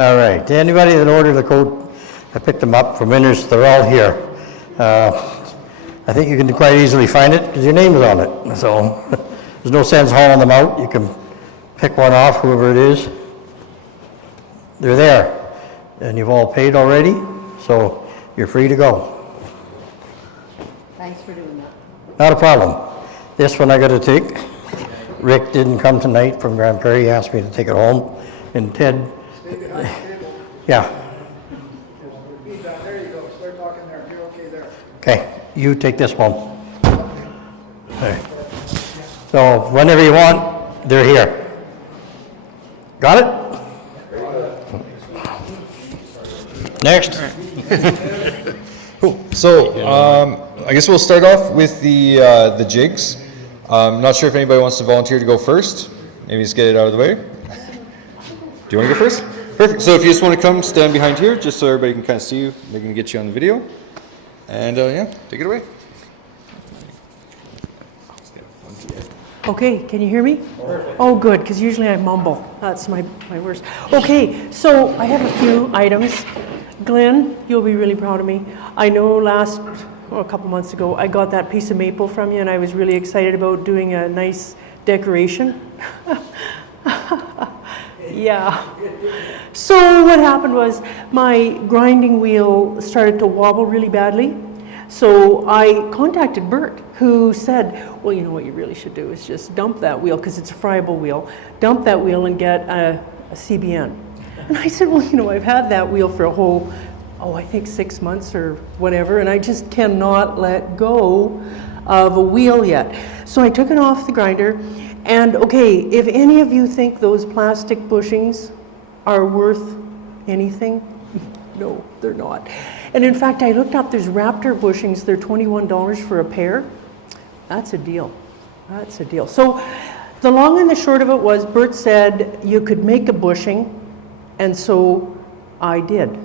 All right, to anybody that ordered the coat, I picked them up from Winners, they're all here. I think you can quite easily find it because your name is on it, so there's no sense hauling them out. You can pick one off, whoever it is. They're there, and you've all paid already, so you're free to go. Thanks for doing that. Not a problem. This one I got to take. Rick didn't come tonight from Grand Prairie. He asked me to take it home. And Ted, yeah. There you go. Start talking there. You're okay there. Okay, you take this one. Okay. So whenever you want, they're here. Got it? Next. Cool. So I guess we'll start off with the jigs. Not sure if anybody wants to volunteer to go first. Maybe just get it out of the way. Do you want to go first? Perfect. So if you just want to come stand behind here, just so everybody can kind of see you, they can get you on the video. And yeah, take it away. Okay, can you hear me? Perfect. Oh, good, because usually I mumble. That's my worst. Okay, so I have a few items. Glenn, you'll be really proud of me. I know a couple months ago, I got that piece of maple from you, and I was really excited about doing a nice decoration. Yeah. So what happened was my grinding wheel started to wobble really badly. So I contacted Bert, who said, well, you know what you really should do is just dump that wheel, because it's a friable wheel, dump that wheel and get a CBN. And I said, well, you know, I've had that wheel for a whole, I think 6 months or whatever, and I just cannot let go of a wheel yet. So I took it off the grinder, and okay, if any of you think those plastic bushings are worth anything, no, they're not. And in fact, I looked up, there's Raptor bushings, they're $21 for a pair. That's a deal. That's a deal. So the long and the short of it was, Bert said you could make a bushing, and so I did.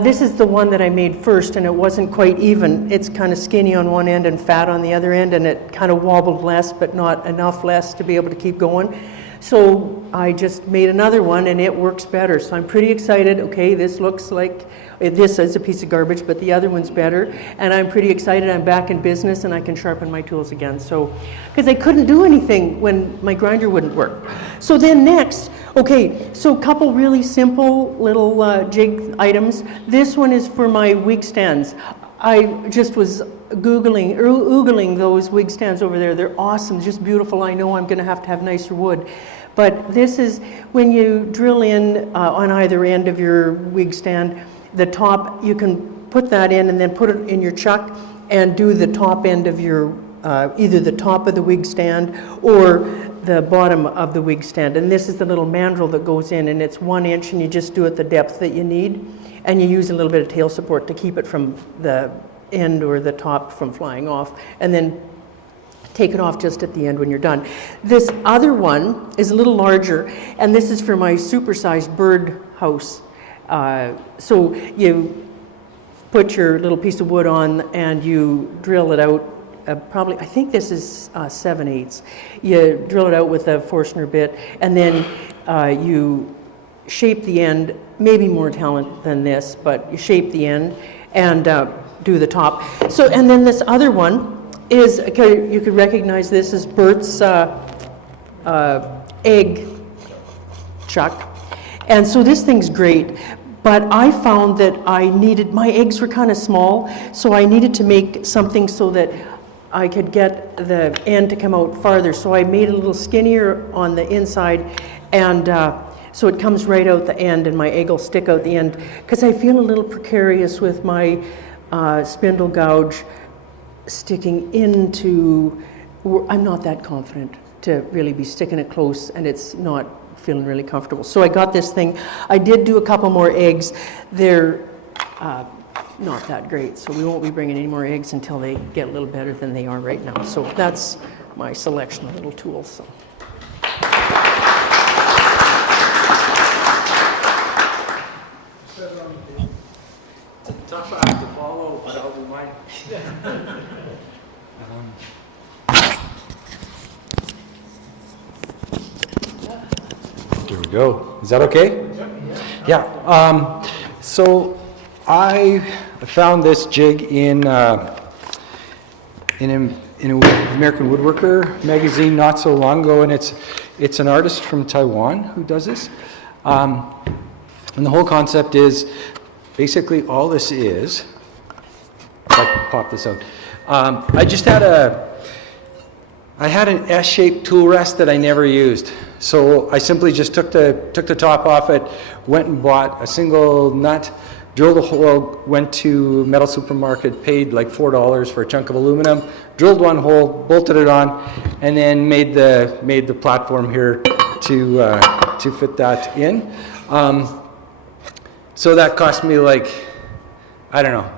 This is the one that I made first, and it wasn't quite even. It's kind of skinny on one end and fat on the other end, and it kind of wobbled less, but not enough less to be able to keep going. So I just made another one, and it works better. So I'm pretty excited. Okay, this looks like, this is a piece of garbage, but the other one's better. And I'm pretty excited. I'm back in business, and I can sharpen my tools again. So, because I couldn't do anything when my grinder wouldn't work. So then next, okay, so a couple really simple little jig items. This one is for my wig stands. I just was oogling those wig stands over there. They're awesome, just beautiful. I know I'm going to have nicer wood. But this is when you drill in on either end of your wig stand, the top, you can put that in and then put it in your chuck and do the top end of your, either the top of the wig stand or the bottom of the wig stand. And this is the little mandrel that goes in, and it's 1 inch, and you just do it the depth that you need. And you use a little bit of tail support to keep it from the end or the top from flying off, and then take it off just at the end when you're done. This other one is a little larger, and this is for my supersized bird house. So you put your little piece of wood on and you drill it out, probably, I think this is 7/8. You drill it out with a Forstner bit, and then you shape the end, maybe more talent than this, but you shape the end and do the top. So, and then this other one is, okay, you could recognize this as Bert's egg chuck. And so this thing's great, but I found that my eggs were kind of small, so I needed to make something so that I could get the end to come out farther. So I made it a little skinnier on the inside, and so it comes right out the end, and my egg will stick out the end, because I feel a little precarious with my spindle gouge sticking into, I'm not that confident to really be sticking it close, and it's not feeling really comfortable. So I got this thing. I did do a couple more eggs. They're not that great, so we won't be bringing any more eggs until they get a little better than they are right now. So that's my selection of little tools. So. It's a tough act to follow, but I'll do mine. There we go. Is that okay? Yeah, so I found this jig in an American Woodworker magazine not so long ago, and it's an artist from Taiwan who does this. And the whole concept is basically all this is. If I can pop this out. I had an S-shaped tool rest that I never used. So I simply just took the top off it, went and bought a single nut, drilled a hole, went to metal supermarket, paid like $4 for a chunk of aluminum, drilled one hole, bolted it on, and then made the platform here to fit that in. So that cost me like, I don't know.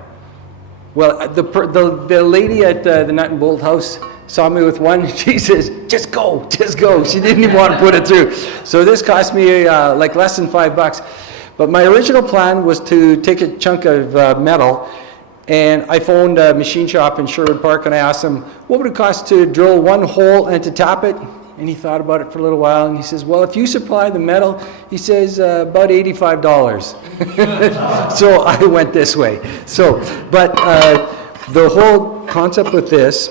Well, the lady at the nut and bolt house saw me with one. She says, just go. She didn't even want to put it through. So this cost me like less than $5. But my original plan was to take a chunk of metal, and I phoned a machine shop in Sherwood Park, and I asked them, what would it cost to drill one hole and to tap it? And he thought about it for a little while, and he says, well, if you supply the metal, he says, about $85. So I went this way. So, but the whole concept with this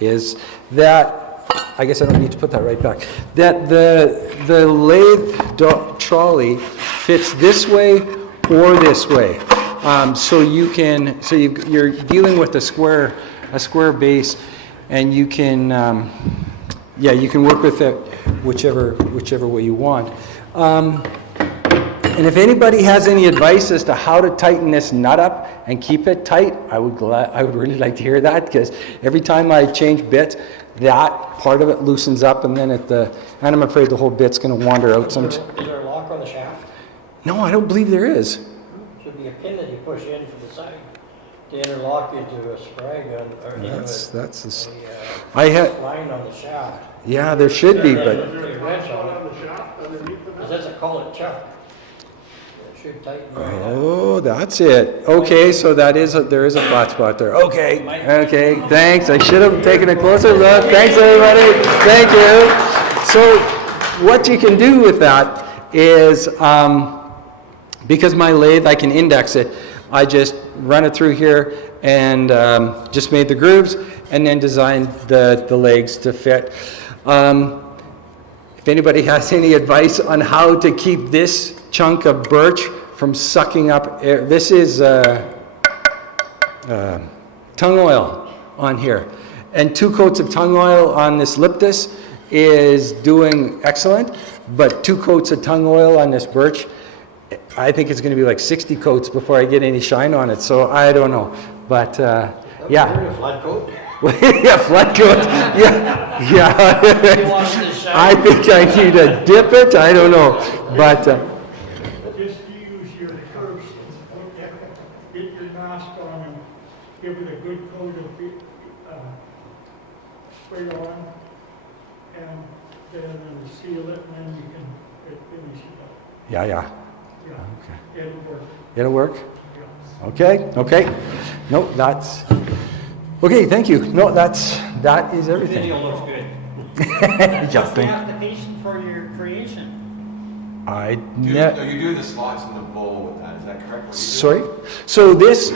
is that, I guess I don't need to put that right back, that the lathe trolley fits this way or this way. So you're dealing with a square base, and you can, you can work with it whichever way you want. And if anybody has any advice as to how to tighten this nut up and keep it tight, I would really like to hear that, because every time I change bit, that part of it loosens up, and then and I'm afraid the whole bit's going to wander out. Is there a lock on the shaft? No, I don't believe there is. Should be a pin that you push in from the side to interlock into a spray gun or I had. line on the shaft. Yeah, there should be, but Put a wrench on it. Because that's a collet chuck. It should tighten right up. oh, that's it. Okay, so there is a flat spot there. Okay, thanks. I should have taken a closer look. Thanks, everybody. Thank you. So what you can do with that is, because my lathe, I can index it, I just run it through here and just made the grooves and then designed the legs to fit. If anybody has any advice on how to keep this chunk of birch from sucking up air, this is tung oil on here. And 2 coats of tung oil on this Liptus is doing excellent, but 2 coats of tung oil on this birch, I think it's going to be like 60 coats before I get any shine on it. So I don't know, but yeah. A flat coat? Yeah, flat coat. Yeah. You want it to shine? I think I need to dip it. I don't know, but Just use your first, get your mask on and give it a good coat of spray on, and then seal it, and then you can finish it up. yeah. Yeah, it'll work. It'll work. Yeah. Okay. No, that's okay. Thank you. No, that is everything. Video looks good. Yeah, What's the thank- application for your creation? I You do the slots in the bowl with that, is that correct? What you do? sorry. So this. So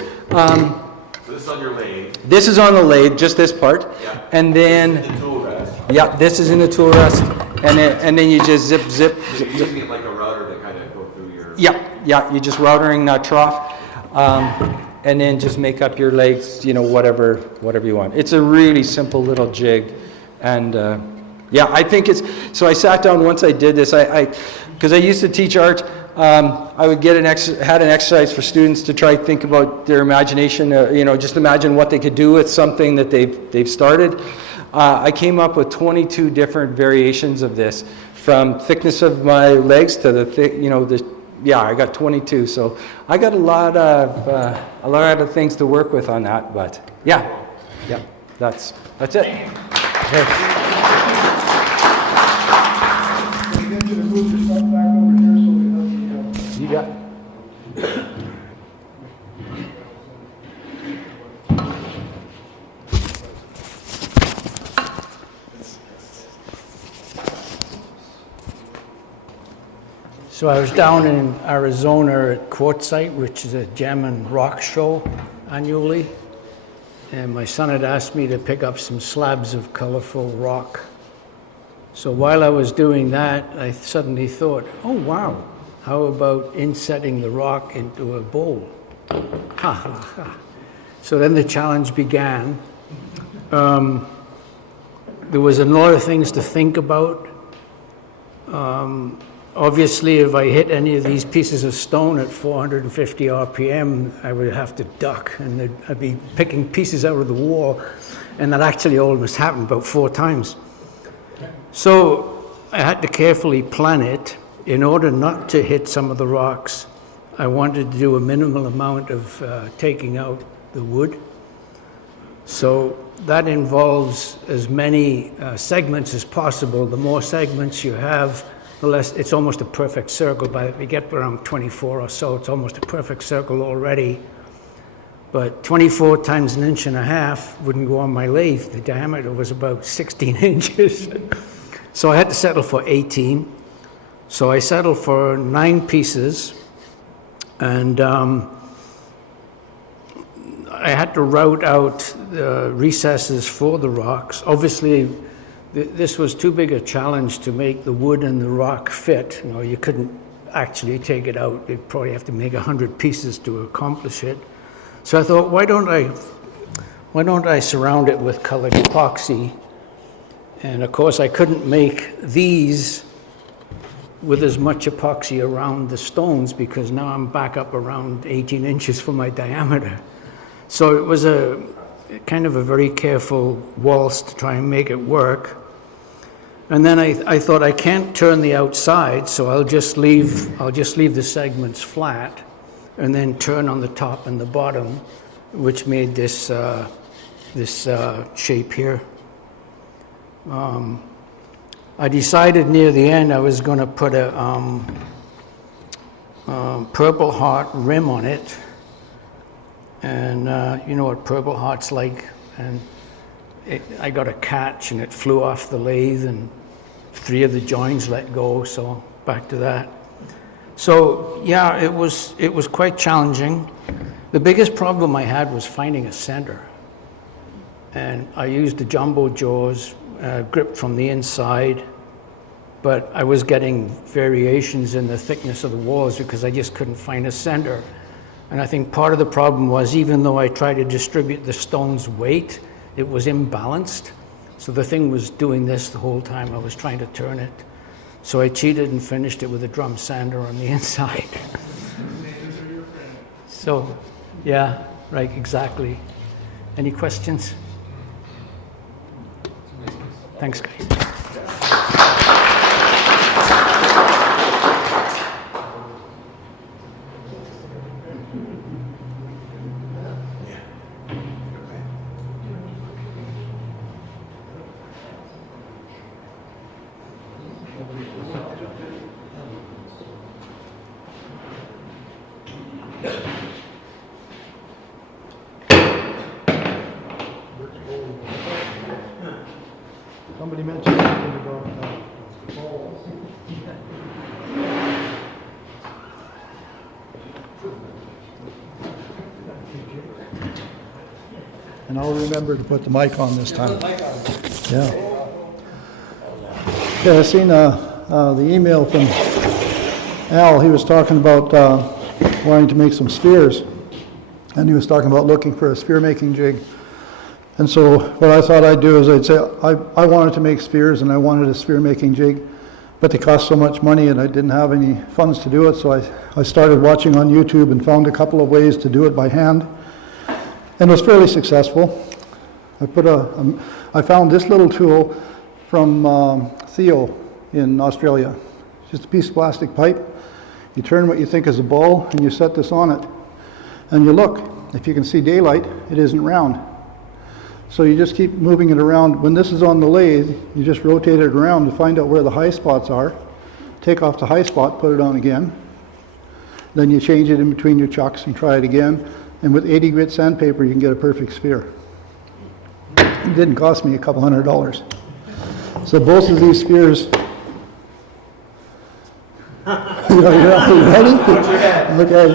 this is on your lathe, This is on the lathe, just this part, Yeah. and then the tool rest. yeah, this is in the tool rest, and then you just zip. You're using it like a router to kind of go through your... Yeah, you're just routering that trough, and then just make up your legs, whatever you want. It's a really simple little jig, and I think it's. So I sat down once I did this. Because I used to teach art. I would had an exercise for students to try to think about their imagination. Just imagine what they could do with something that they've started. I came up with 22 different variations of this, from thickness of my legs to the I got 22. So I got a lot of things to work with on that. But yeah, that's it. Okay. Can you get you to move your stuff back over here so we have the, You got. So I was down in Arizona at Quartzsite, which is a gem and rock show annually. And my son had asked me to pick up some slabs of colorful rock. So while I was doing that, I suddenly thought, oh wow, how about insetting the rock into a bowl? Ha ha ha. So then the challenge began. There was a lot of things to think about. Obviously, if I hit any of these pieces of stone at 450 RPM, I would have to duck, and I'd be picking pieces out of the wall, and that actually almost happened about 4 times. So I had to carefully plan it. In order not to hit some of the rocks, I wanted to do a minimal amount of taking out the wood. So that involves as many segments as possible. The more segments you have, the less, it's almost a perfect circle. By the time you get around 24 or so, it's almost a perfect circle already. But 24 times 1.5 inches wouldn't go on my lathe. The diameter was about 16 inches. So I had to settle for 18. So I settled for 9 pieces, and I had to route out the recesses for the rocks. Obviously, this was too big a challenge to make the wood and the rock fit. You know, you couldn't actually take it out. You'd probably have to make 100 pieces to accomplish it. So I thought, why don't I surround it with colored epoxy? And of course, I couldn't make these with as much epoxy around the stones because now I'm back up around 18 inches for my diameter. So it was a kind of a very careful waltz to try and make it work. And then I thought I can't turn the outside, so I'll just leave the segments flat and then turn on the top and the bottom, which made this shape here. I decided near the end I was going to put a Purple Heart rim on it. And you know what Purple Heart's like. And I got a catch and it flew off the lathe and 3 of the joins let go, so back to that. So yeah, it was quite challenging. The biggest problem I had was finding a center. And I used the jumbo jaws, gripped from the inside, but I was getting variations in the thickness of the walls because I just couldn't find a center. And I think part of the problem was, even though I tried to distribute the stone's weight, it was imbalanced. So the thing was doing this the whole time I was trying to turn it. So I cheated and finished it with a drum sander on the inside. So, yeah, right, exactly. Any questions? Thanks, guys. Somebody mentioned something about balls. And I'll remember to put the mic on this time. Yeah. Yeah, I seen the email from Al. He was talking about wanting to make some spheres. And he was talking about looking for a sphere making jig. And so what I thought I'd do is I'd say I wanted to make spheres and I wanted a sphere making jig, but they cost so much money and I didn't have any funds to do it, so I started watching on YouTube and found a couple of ways to do it by hand, and was fairly successful. I found this little tool from Theo in Australia. Just a piece of plastic pipe. You turn what you think is a ball and you set this on it, and you look. If you can see daylight, it isn't round. So you just keep moving it around. When this is on the lathe, you just rotate it around to find out where the high spots are. Take off the high spot, put it on again. Then you change it in between your chucks and try it again. And with 80 grit sandpaper, you can get a perfect sphere. It didn't cost me a couple $100. So both of these spheres, you ready? Okay,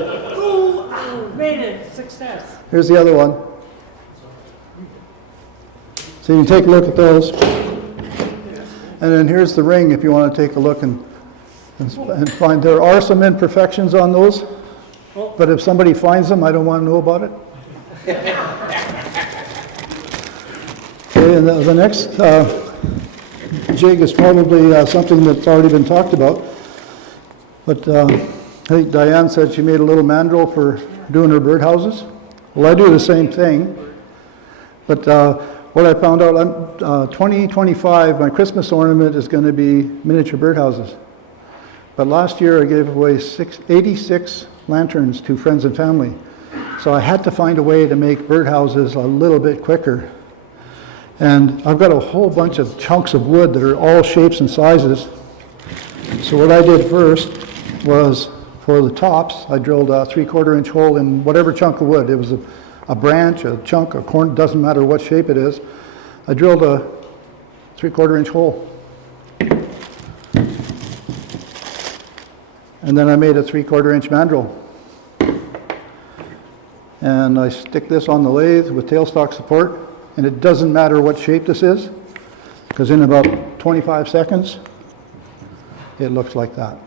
Made it, success. here's the other one. So you can take a look at those. And then here's the ring if you want to take a look and find, there are some imperfections on those, but if somebody finds them, I don't want to know about it. Okay, and the next jig is probably something that's already been talked about, but I think Diane said she made a little mandrel for doing her birdhouses. Well, I do the same thing, but what I found out, 2025, my Christmas ornament is going to be miniature birdhouses. But last year I gave away 86 lanterns to friends and family. So I had to find a way to make birdhouses a little bit quicker. And I've got a whole bunch of chunks of wood that are all shapes and sizes. So what I did first was, for the tops, I drilled a 3/4 inch hole in whatever chunk of wood. It was a branch, a chunk, a corn, doesn't matter what shape it is. I drilled a 3/4 inch hole. And then I made a 3/4 inch mandrel. And I stick this on the lathe with tailstock support, and it doesn't matter what shape this is, because in about 25 seconds, it looks like that.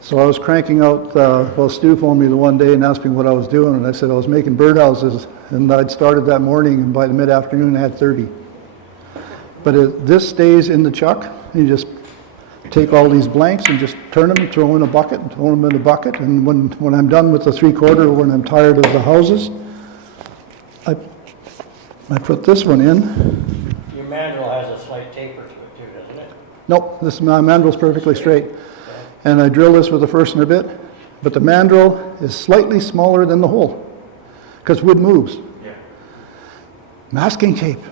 So I was cranking out, well, Stu phoned me the one day and asked me what I was doing, and I said I was making birdhouses, and I'd started that morning, and by the mid-afternoon I had 30. But this stays in the chuck, and you just take all these blanks and just turn them and throw them in a bucket, and throw them in a bucket, and when I'm done with the 3/4, when I'm tired of the houses, I put this one in. Your mandrel has a slight taper to it too, doesn't it? Nope, this mandrel's perfectly straight. And I drill this with a Forstner bit, but the mandrel is slightly smaller than the hole, because wood moves. Yeah. Masking tape.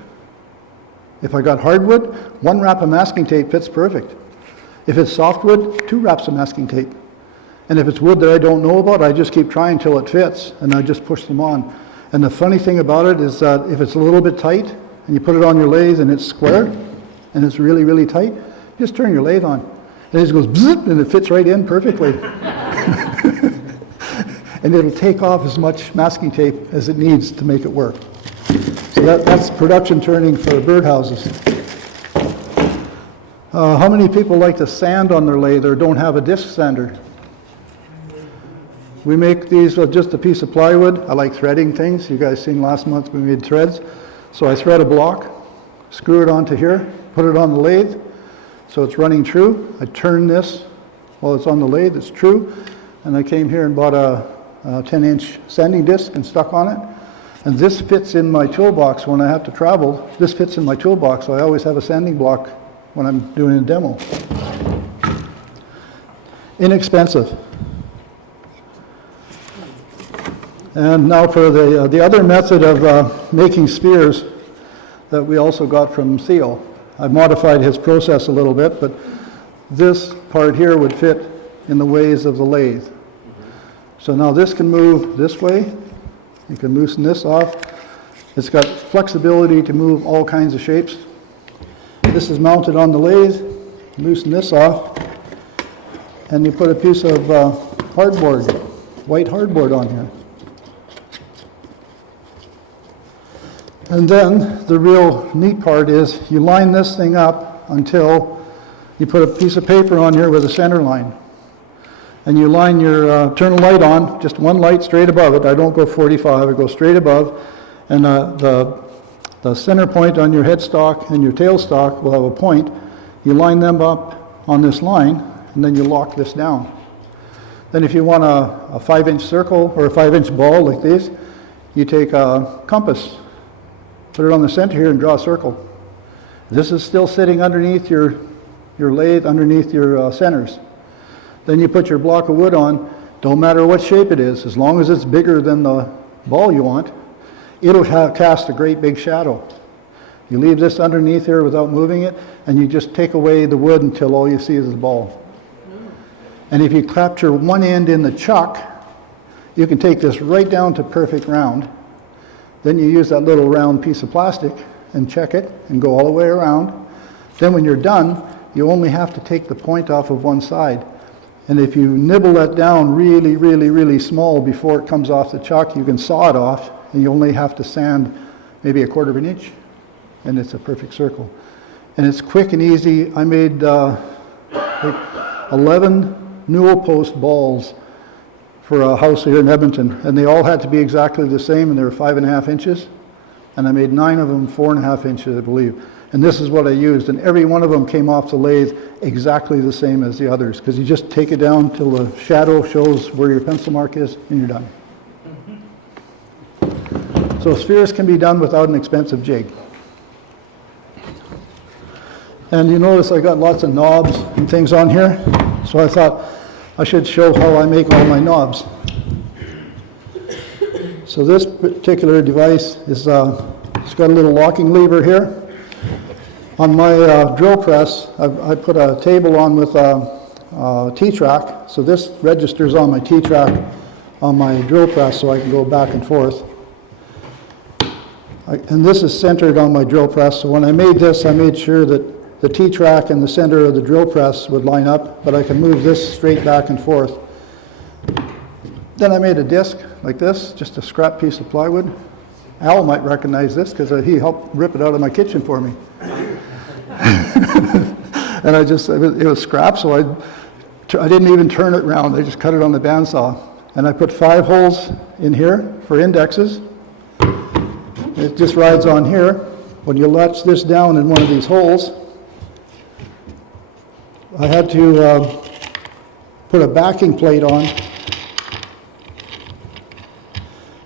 If I got hardwood, 1 wrap of masking tape fits perfect. If it's softwood, 2 wraps of masking tape. And if it's wood that I don't know about, I just keep trying till it fits, and I just push them on. And the funny thing about it is that if it's a little bit tight, and you put it on your lathe and it's square, and it's really, really tight, just turn your lathe on. And it just goes bzzzt, and it fits right in perfectly. And it'll take off as much masking tape as it needs to make it work. So that's production turning for birdhouses. How many people like to sand on their lathe or don't have a disc sander? We make these with just a piece of plywood. I like threading things. You guys seen last month we made threads. So I thread a block, screw it onto here, put it on the lathe, so it's running true. I turn this while it's on the lathe, it's true. And I came here and bought a 10-inch sanding disc and stuck on it. And this fits in my toolbox when I have to travel. This fits in my toolbox, so I always have a sanding block when I'm doing a demo. Inexpensive. And now for the other method of making spheres that we also got from Theo. I've modified his process a little bit, but this part here would fit in the ways of the lathe. So now this can move this way. You can loosen this off. It's got flexibility to move all kinds of shapes. This is mounted on the lathe. Loosen this off, and you put a piece of hardboard, white hardboard on here. And then the real neat part is you line this thing up until you put a piece of paper on here with a center line. And you line your, turn a light on, just one light straight above it. I don't go 45, I go straight above. And the center point on your headstock and your tailstock will have a point. You line them up on this line, and then you lock this down. Then if you want a 5-inch circle or a 5-inch ball like these, you take a compass, put it on the center here and draw a circle. This is still sitting underneath your lathe, underneath your centers. Then you put your block of wood on, don't matter what shape it is, as long as it's bigger than the ball you want, it'll cast a great big shadow. You leave this underneath here without moving it, and you just take away the wood until all you see is the ball. And if you capture one end in the chuck, you can take this right down to perfect round. Then you use that little round piece of plastic and check it and go all the way around. Then when you're done, you only have to take the point off of one side. And if you nibble that down really, really, really small before it comes off the chuck, you can saw it off, and you only have to sand maybe 1/4 of an inch, and it's a perfect circle. And it's quick and easy. I made like 11 newel post balls for a house here in Edmonton, and they all had to be exactly the same, and they were 5.5 inches. And I made 9 of them 4.5 inches, I believe. And this is what I used, and every one of them came off the lathe exactly the same as the others, because you just take it down till the shadow shows where your pencil mark is, and you're done. So spheres can be done without an expensive jig. And you notice I got lots of knobs and things on here, so I thought I should show how I make all my knobs. So this particular device is, it's got a little locking lever here. On my drill press, I put a table on with a T-track, so this registers on my T-track on my drill press so I can go back and forth. And this is centered on my drill press, so when I made this, I made sure that the T-track and the center of the drill press would line up, but I can move this straight back and forth. Then I made a disc like this, just a scrap piece of plywood. Al might recognize this because he helped rip it out of my kitchen for me. And it was scrap, so I didn't even turn it round. I just cut it on the bandsaw. And I put 5 holes in here for indexes. It just rides on here. When you latch this down in one of these holes, I had to put a backing plate on,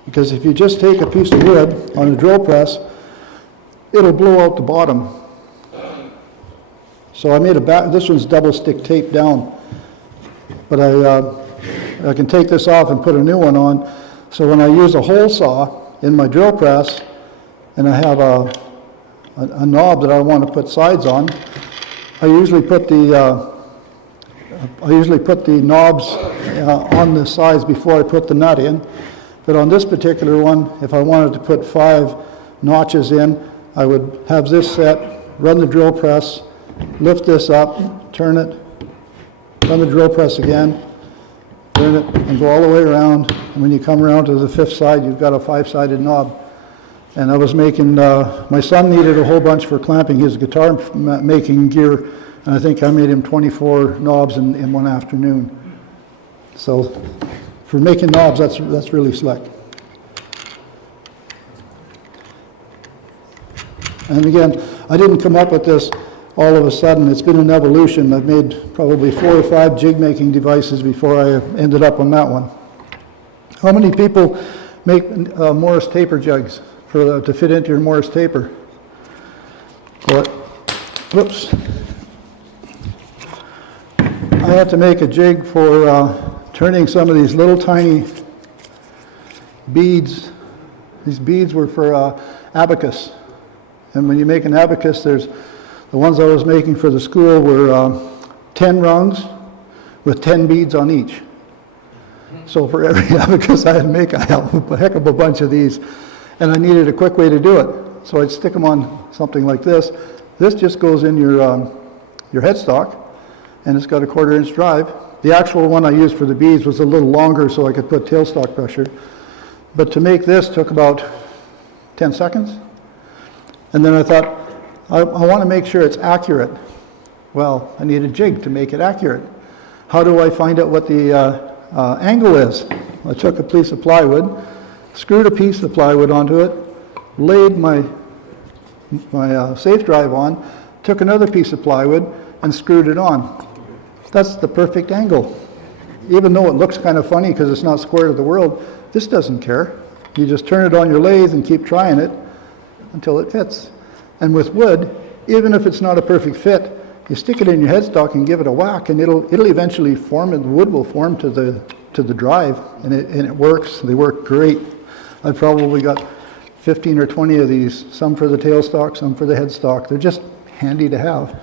because if you just take a piece of wood on a drill press, it'll blow out the bottom. So I made this one's double stick tape down, but I can take this off and put a new one on. So when I use a hole saw in my drill press, and I have a knob that I want to put sides on, I usually put the knobs on the sides before I put the nut in. But on this particular one, if I wanted to put 5 notches in, I would have this set, run the drill press, lift this up, turn it, run the drill press again, turn it, and go all the way around. And when you come around to the 5th side, you've got a 5-sided knob. And I was making, my son needed a whole bunch for clamping his guitar making gear, and I think I made him 24 knobs in one afternoon. So for making knobs, that's really slick. And again, I didn't come up with this all of a sudden. It's been an evolution. I've made probably 4 or 5 jig making devices before I ended up on that one. How many people make Morris taper jugs to fit into your Morris taper? But, whoops. I had to make a jig for turning some of these little tiny beads. These beads were for abacus. And when you make an abacus, the ones I was making for the school were 10 rungs with 10 beads on each. So for every abacus I had to make, I had a heck of a bunch of these. And I needed a quick way to do it. So I'd stick them on something like this. This just goes in your headstock, and it's got a 1/4 inch drive. The actual one I used for the beads was a little longer so I could put tailstock pressure. But to make this took about 10 seconds. And then I thought, I want to make sure it's accurate. Well, I need a jig to make it accurate. How do I find out what the angle is? I took a piece of plywood, screwed a piece of plywood onto it, laid my safe drive on, took another piece of plywood, and screwed it on. That's the perfect angle. Even though it looks kind of funny because it's not square to the world, this doesn't care. You just turn it on your lathe and keep trying it until it fits. And with wood, even if it's not a perfect fit, you stick it in your headstock and give it a whack, and it'll eventually form, and the wood will form to the drive, and it works. They work great. I've probably got 15 or 20 of these, some for the tailstock, some for the headstock. They're just handy to have.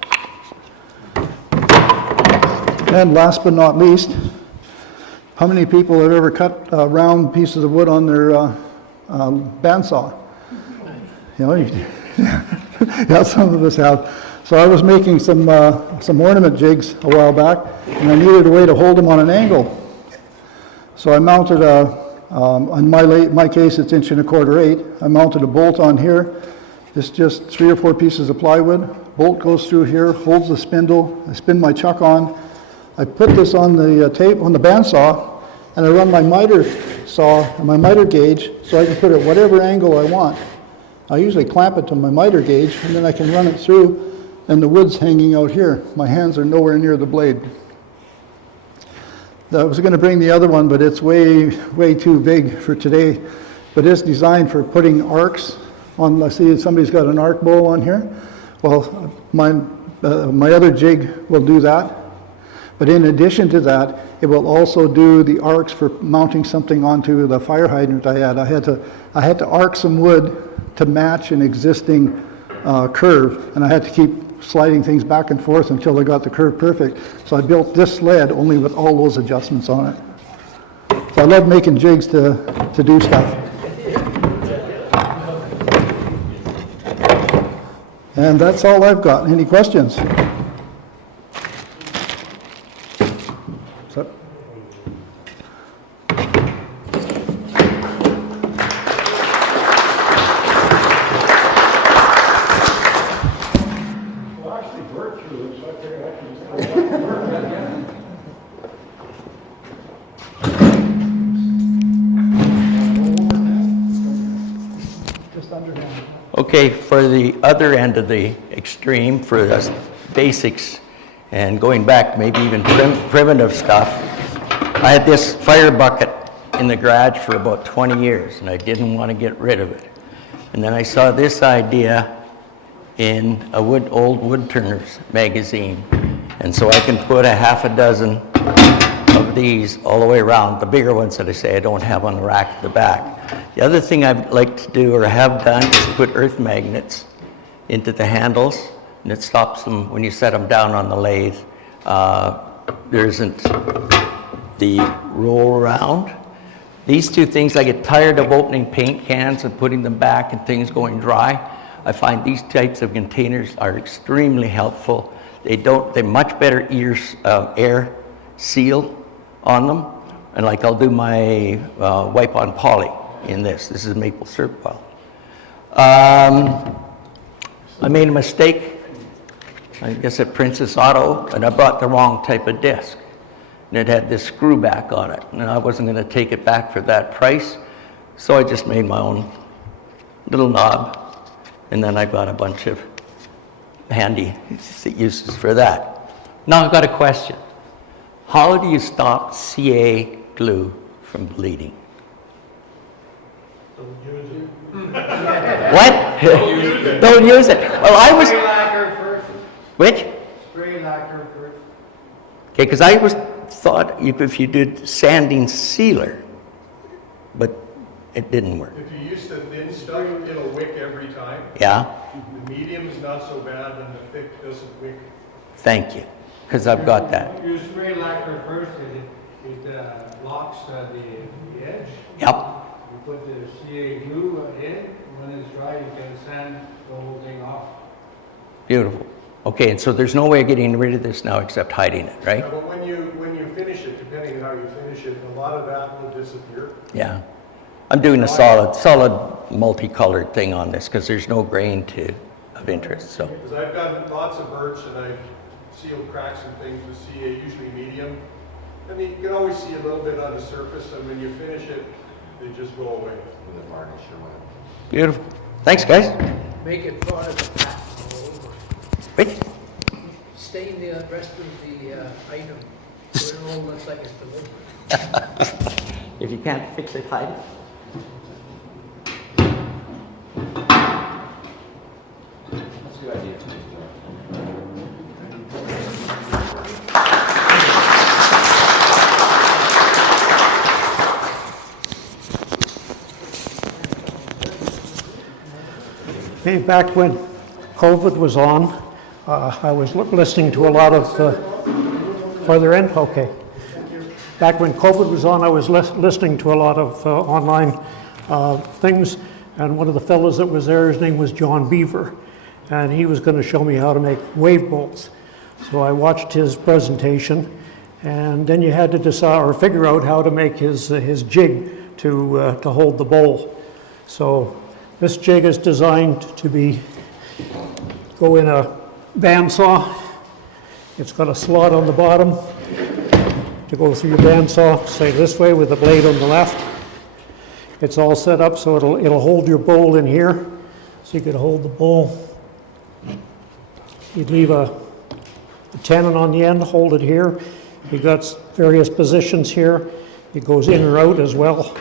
And last but not least, how many people have ever cut round pieces of wood on their bandsaw? You know, yeah, some of us have. So I was making some ornament jigs a while back, and I needed a way to hold them on an angle. So I mounted in my case, it's 1 1/4 8. I mounted a bolt on here. It's just 3 or 4 pieces of plywood. Bolt goes through here, holds the spindle. I spin my chuck on. I put this on the tape, on the bandsaw, and I run my miter saw and my miter gauge so I can put it whatever angle I want. I usually clamp it to my miter gauge, and then I can run it through, and the wood's hanging out here. My hands are nowhere near the blade. I was going to bring the other one, but it's way too big for today. But it's designed for putting arcs on. Let's see, somebody's got an arc bowl on here. Well, my other jig will do that. But in addition to that, it will also do the arcs for mounting something onto the fire hydrant I had. I had to arc some wood to match an existing curve, and I had to keep sliding things back and forth until I got the curve perfect. So I built this sled only with all those adjustments on it. So I love making jigs to do stuff. And that's all I've got. Any questions? So, Okay, for the other end of the extreme, for the basics and going back maybe even primitive stuff, I had this fire bucket in the garage for about 20 years and I didn't want to get rid of it. And then I saw this idea in a old woodturners magazine. And so I can put a half a dozen of these all the way around, the bigger ones that I say I don't have on the rack at the back. The other thing I'd like to do or have done is put earth magnets into the handles, and it stops them when you set them down on the lathe. There isn't the roll around. These two things, I get tired of opening paint cans and putting them back and things going dry. I find these types of containers are extremely helpful. They're much better air seal on them. And like I'll do my wipe on poly in this. This is maple syrup oil. I made a mistake, I guess at Princess Auto, and I bought the wrong type of disc. And it had this screw back on it. And I wasn't going to take it back for that price. So I just made my own little knob. And then I got a bunch of handy uses for that. Now I've got a question. How do you stop CA glue from bleeding? Don't use it. What? Don't use it. Well, I was... Spray lacquer first. Which? Spray lacquer first. Okay, because I thought if you did sanding sealer, but it didn't work. If you use the thin stuff, it'll wick every time. Yeah? The medium is not so bad, and the thick doesn't wick. Thank you, because I've got that. You spray lacquer first, it locks the edge. Yep. You put the CA glue in. When it's dry, you can sand the whole thing off. Beautiful. Okay, and so there's no way of getting rid of this now except hiding it, right? Yeah, but when you finish it, depending on how you finish it, a lot of that will disappear. Yeah. I'm doing a solid multicolored thing on this because there's no grain of interest, so. Because I've done lots of birch and I've sealed cracks and things with CA, usually medium. And you can always see a little bit on the surface, and when you finish it, they just go away. With the varnish or whatever. Beautiful. Thanks, guys. Make it part of the pack all over. Which? Stain the rest of the item so it all looks like it's delivered. If you can't fix it, hide it. That's a good idea. Hey, back when COVID was on, I was listening to a lot of, further in? Okay. Back when COVID was on, I was listening to a lot of online things, and one of the fellows that was there, his name was John Beaver. and he was going to show me how to make wave bowls. So I watched his presentation, and then you had to decide or figure out how to make his jig to hold the bowl. So this jig is designed to go in a bandsaw. It's got a slot on the bottom to go through your bandsaw, say this way with the blade on the left. It's all set up so it'll hold your bowl in here, so you could hold the bowl. You'd leave a tenon on the end, hold it here. You've got various positions here. It goes in or out as well.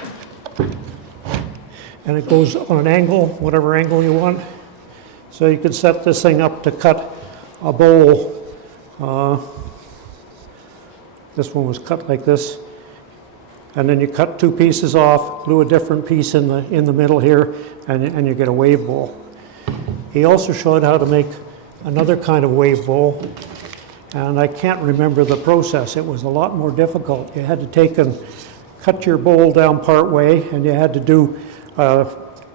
And it goes on an angle, whatever angle you want. So you could set this thing up to cut a bowl. This one was cut like this. And then you cut two pieces off, glue a different piece in the middle here, and you get a wave bowl. He also showed how to make another kind of wave bowl, and I can't remember the process. It was a lot more difficult. You had to take and cut your bowl down part way, and you had to do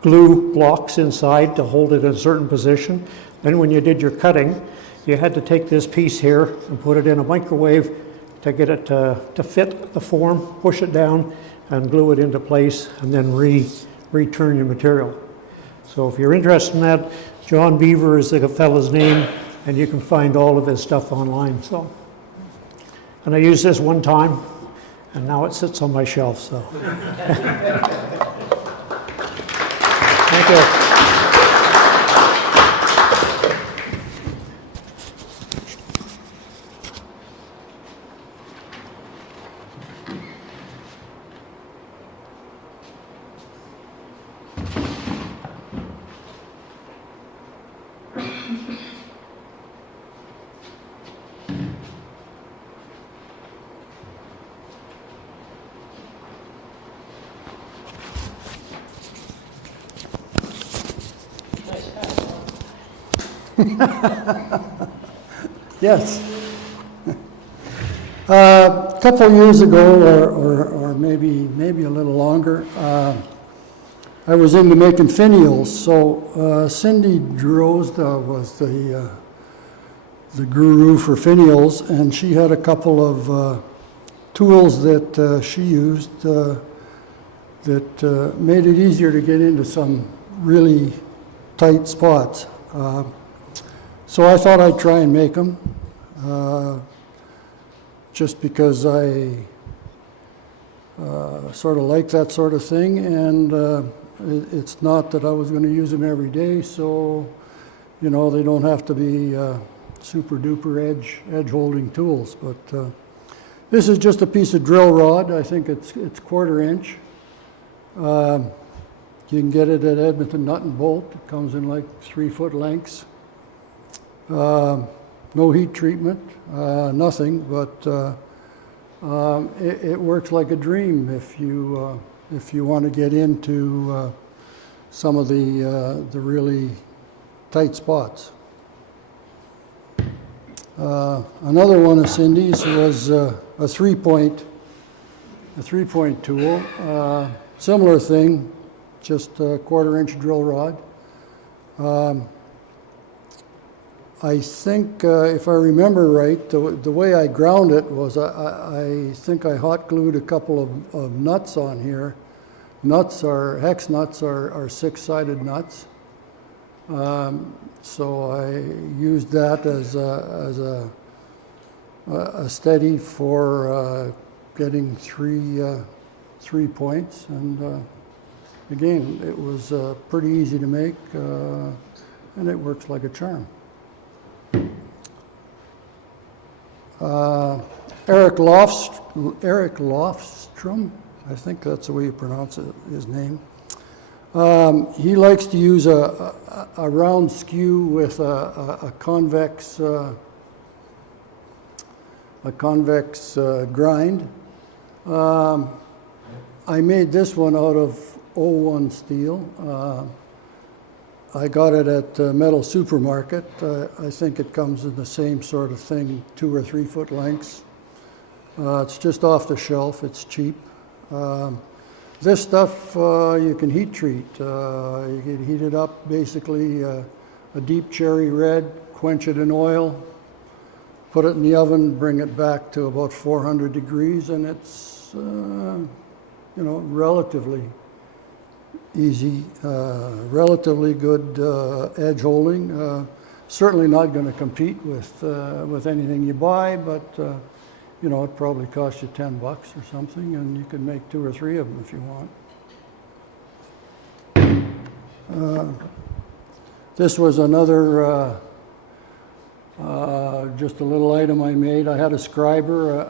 glue blocks inside to hold it in a certain position. Then when you did your cutting, you had to take this piece here and put it in a microwave to get it to fit the form, push it down, and glue it into place, and then return your material. So if you're interested in that, John Beaver is the fellow's name, and you can find all of his stuff online. So, and I used this one time, and now it sits on my shelf. So, thank you. Yes. A couple years ago, or maybe a little longer, I was into making finials. So Cindy Drozda was the guru for finials, and she had a couple of tools that she used that made it easier to get into some really tight spots. So I thought I'd try and make them, just because I sort of like that sort of thing, and it's not that I was going to use them every day, so you know they don't have to be super duper edge holding tools. But this is just a piece of drill rod. I think it's 1/4 inch. You can get it at Edmonton Nut and Bolt. It comes in like 3-foot lengths. No heat treatment, nothing, but it works like a dream if you want to get into some of the really tight spots. Another one of Cindy's was a 3-point tool. Similar thing, just a 1/4 inch drill rod. I think, if I remember right, the way I ground it was I think I hot glued a couple of nuts on here. Hex nuts are 6-sided nuts. So I used that as a steady for getting three points, and again, it was pretty easy to make, and it works like a charm. Eric Lofstrom, I think that's the way you pronounce his name. He likes to use a round skew with a convex grind. I made this one out of 01 steel. I got it at Metal Supermarket. I think it comes in the same sort of thing, 2 or 3 foot lengths. It's just off the shelf. It's cheap. This stuff you can heat treat. You can heat it up basically a deep cherry red, quench it in oil, put it in the oven, bring it back to about 400 degrees, and it's, relatively easy, relatively good edge holding. Certainly not going to compete with anything you buy, but it probably costs you $10 or something, and you can make 2 or 3 of them if you want. This was another, just a little item I made. I had a scriber.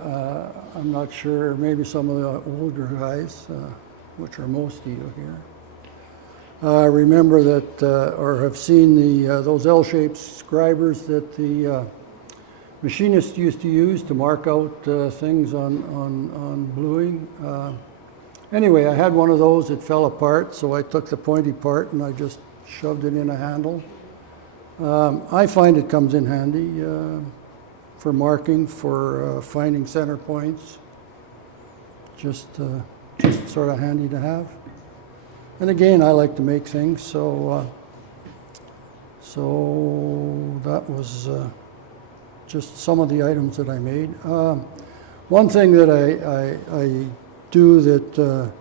I'm not sure, maybe some of the older guys, which are most of you here, remember that, or have seen those L-shaped scribers that the machinists used to use to mark out things on bluing. Anyway, I had one of those. It fell apart, so I took the pointy part and I just shoved it in a handle. I find it comes in handy for marking, for finding center points. Just sort of handy to have. And again, I like to make things, so that was just some of the items that I made. One thing that I do that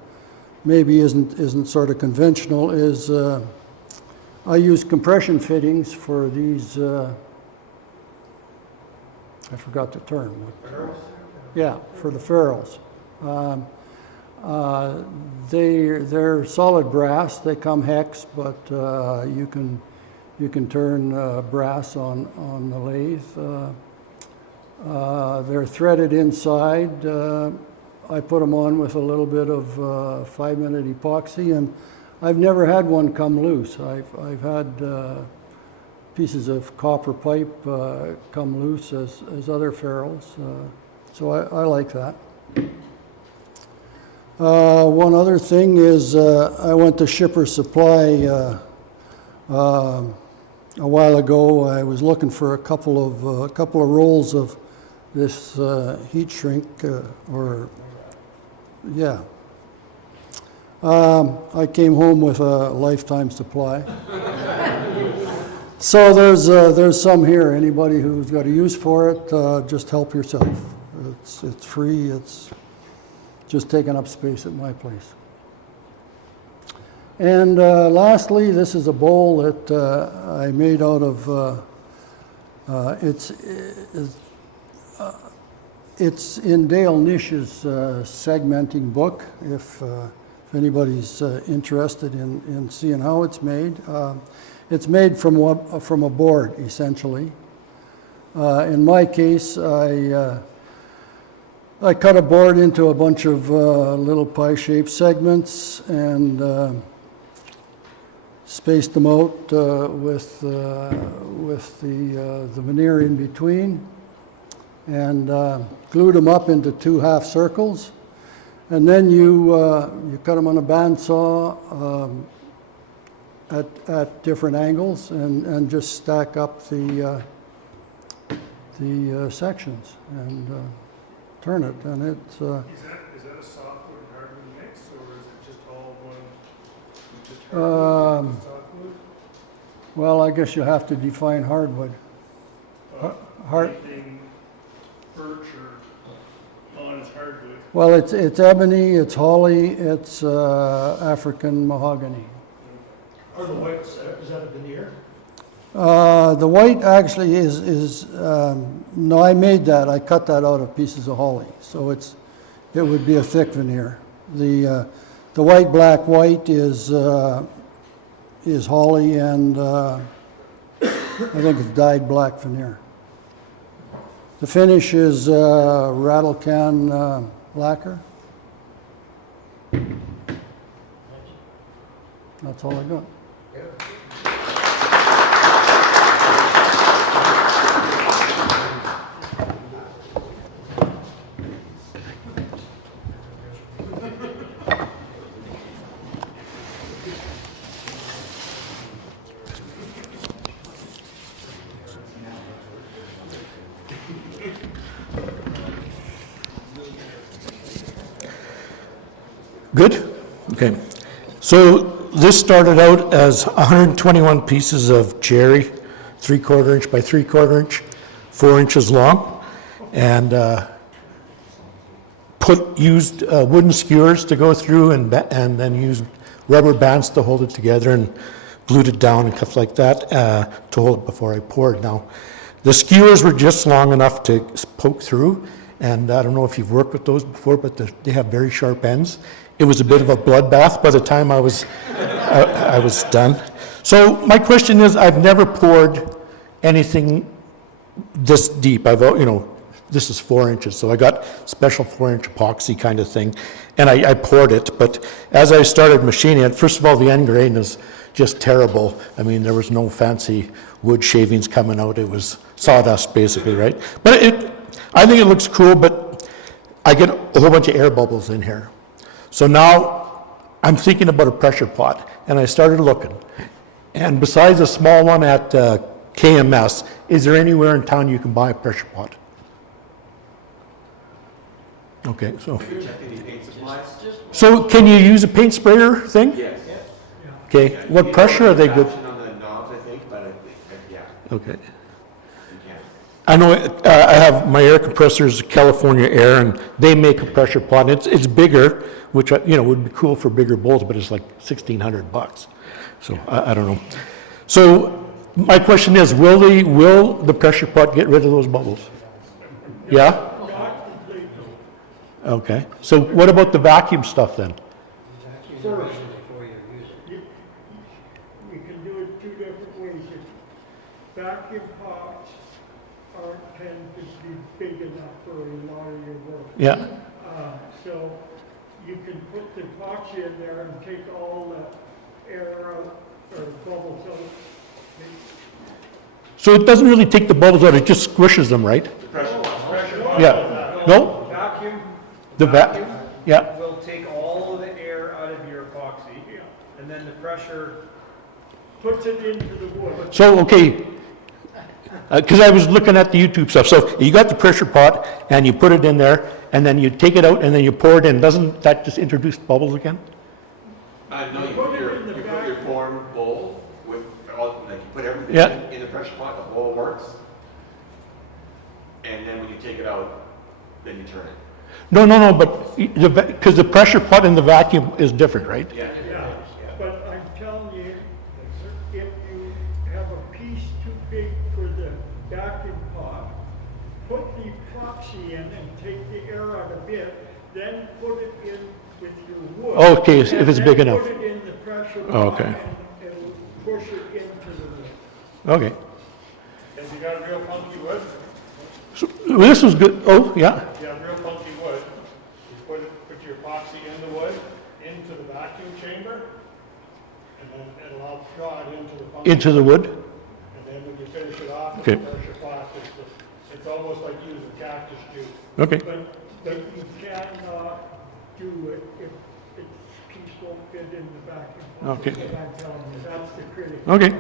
maybe isn't sort of conventional is I use compression fittings for these. I forgot the term. Yeah, for the ferrules. They're solid brass. They come hex, but you can turn brass on the lathe. They're threaded inside. I put them on with a little bit of 5-minute epoxy, and I've never had one come loose. I've had pieces of copper pipe come loose as other ferrules, so I like that. One other thing is I went to Shipper Supply a while ago. I was looking for a couple of rolls of this heat shrink, I came home with a lifetime supply. So there's some here. Anybody who's got a use for it, just help yourself. It's free. It's just taking up space at my place. And lastly, this is a bowl that I made out of, it's in Dale Nish's segmenting book, if anybody's interested in seeing how it's made. It's made from a board, essentially. In my case, I cut a board into a bunch of little pie-shaped segments and spaced them out with the veneer in between, and glued them up into 2 half circles. And then you cut them on a bandsaw at different angles and just stack up the sections and turn it, and it's. Is that a softwood and hardwood mix, or is it just all one? Just hardwood and softwood? Well, I guess you have to define hardwood. Anything birch or lawn is hardwood. Well, it's ebony, it's holly, it's African mahogany. Or the white, is that a veneer? The white actually is no, I made that. I cut that out of pieces of holly, so it would be a thick veneer. The white, black, white is holly, and I think it's dyed black veneer. The finish is rattle can lacquer. That's all I got. Good? Okay. So this started out as 121 pieces of cherry, 3/4 inch by 3/4 inch, 4 inches long, and used wooden skewers to go through and then used rubber bands to hold it together and glued it down and stuff like that to hold it before I poured. Now, the skewers were just long enough to poke through, and I don't know if you've worked with those before, but they have very sharp ends. It was a bit of a bloodbath by the time I was done. So my question is, I've never poured anything this deep. This is 4 inches, so I got special 4-inch epoxy kind of thing, and I poured it. But as I started machining it, first of all, the end grain is just terrible. I mean, there was no fancy wood shavings coming out. It was sawdust, basically, right? But I think it looks cool, but I get a whole bunch of air bubbles in here. So now I'm thinking about a pressure pot, and I started looking. And besides a small one at KMS, is there anywhere in town you can buy a pressure pot? Okay, so can you use a paint sprayer thing? Yes. Okay, what pressure are they good? On the knobs, I think, but yeah, Okay. you can. I know I have my air compressors, California Air, and they make a pressure pot. It's bigger, which would be cool for bigger bowls, but it's like $1,600. So I don't know. So my question is, will the pressure pot get rid of those bubbles? Yeah? Okay. So what about the vacuum stuff then? First, we can do it two different ways. Vacuum pots tend to be big enough for a lot of your work. Yeah. So you can put the epoxy in there and take all the air out, or bubbles out. So it doesn't really take the bubbles out, it just squishes them, right? Yeah. No? The vacuum, yeah. will take all of the air out of your epoxy, and then the pressure. Puts it into the wood. So, okay, because I was looking at the YouTube stuff. So you got the pressure pot and you put it in there and then you take it out and then you pour it in. Doesn't that just introduce bubbles again? No, you put your form bowl with all, like you put everything in the pressure pot, the whole works. And then when you take it out, then you turn it. No, but because the pressure pot and the vacuum is different, right? Yeah. But I'm telling you, if you have a piece too big for the vacuum pot, put the epoxy in and take the air out a bit, then put it in with your wood. Okay, if it's big enough. Put it in the pressure pot Okay. and push it into the wood. Okay. And you got real funky wood? So this was good. Oh, yeah. You have real funky wood. You put your epoxy in the wood, into the vacuum chamber, and then it'll draw it into the funky. Into the wood? And then when you finish it off, Okay. with the pressure pot, it's almost like using cactus juice. Okay. But you cannot do it if the piece won't fit in the vacuum pot. Okay. That's what I'm telling you, that's the critical. Okay.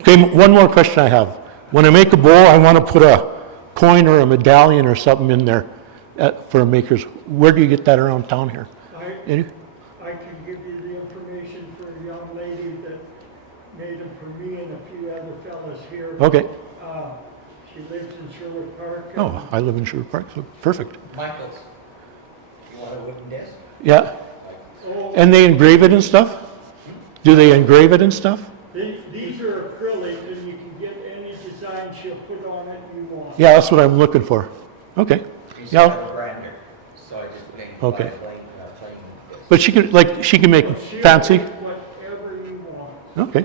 Okay, one more question I have. When I make a bowl, I want to put a coin or a medallion or something in there for a maker's. Where do you get that around town here? Any? I can give you the information for a young lady that made them for me and a few other fellas here. Okay. She lives in Sherwood Park. Oh, I live in Sherwood Park, so perfect. Michael's, you want a wooden desk? Yeah. And they engrave it and stuff? Do they engrave it and stuff? These are acrylic, and you can get any design she'll put on it you want. Yeah, that's what I'm looking for. Okay. Yeah. Grinder, so I just blame. Okay. But she can make fancy? Whatever you want. Okay.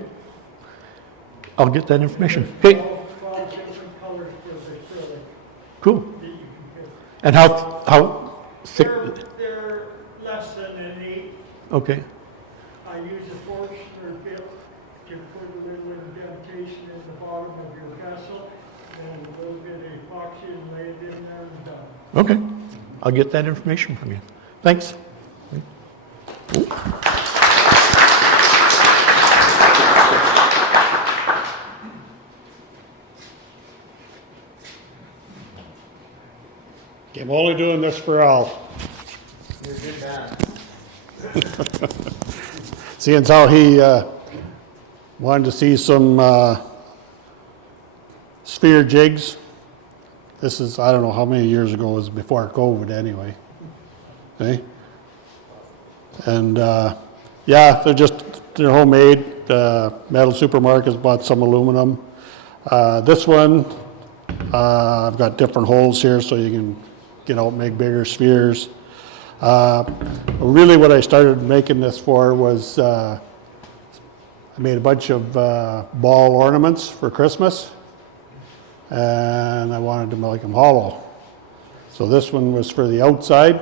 I'll get that information. Okay, All different colors for the acrylic cool. that you can get. And how thick? They're less than an eighth. Okay. I use a Forstner bit to put a little indentation in the bottom of your vessel, and a little bit of epoxy and lay it in there and done. Okay. I'll get that information from you. Thanks. I'm only doing this for Al. You're a good man. seeing as how he wanted to see some sphere jigs. This is, I don't know how many years ago, it was before COVID anyway. Okay? And yeah, they're homemade. Metal Supermarkets bought some aluminum. This one, I've got different holes here so you can get out and make bigger spheres. Really what I started making this for was I made a bunch of ball ornaments for Christmas, and I wanted to make them hollow. So this one was for the outside,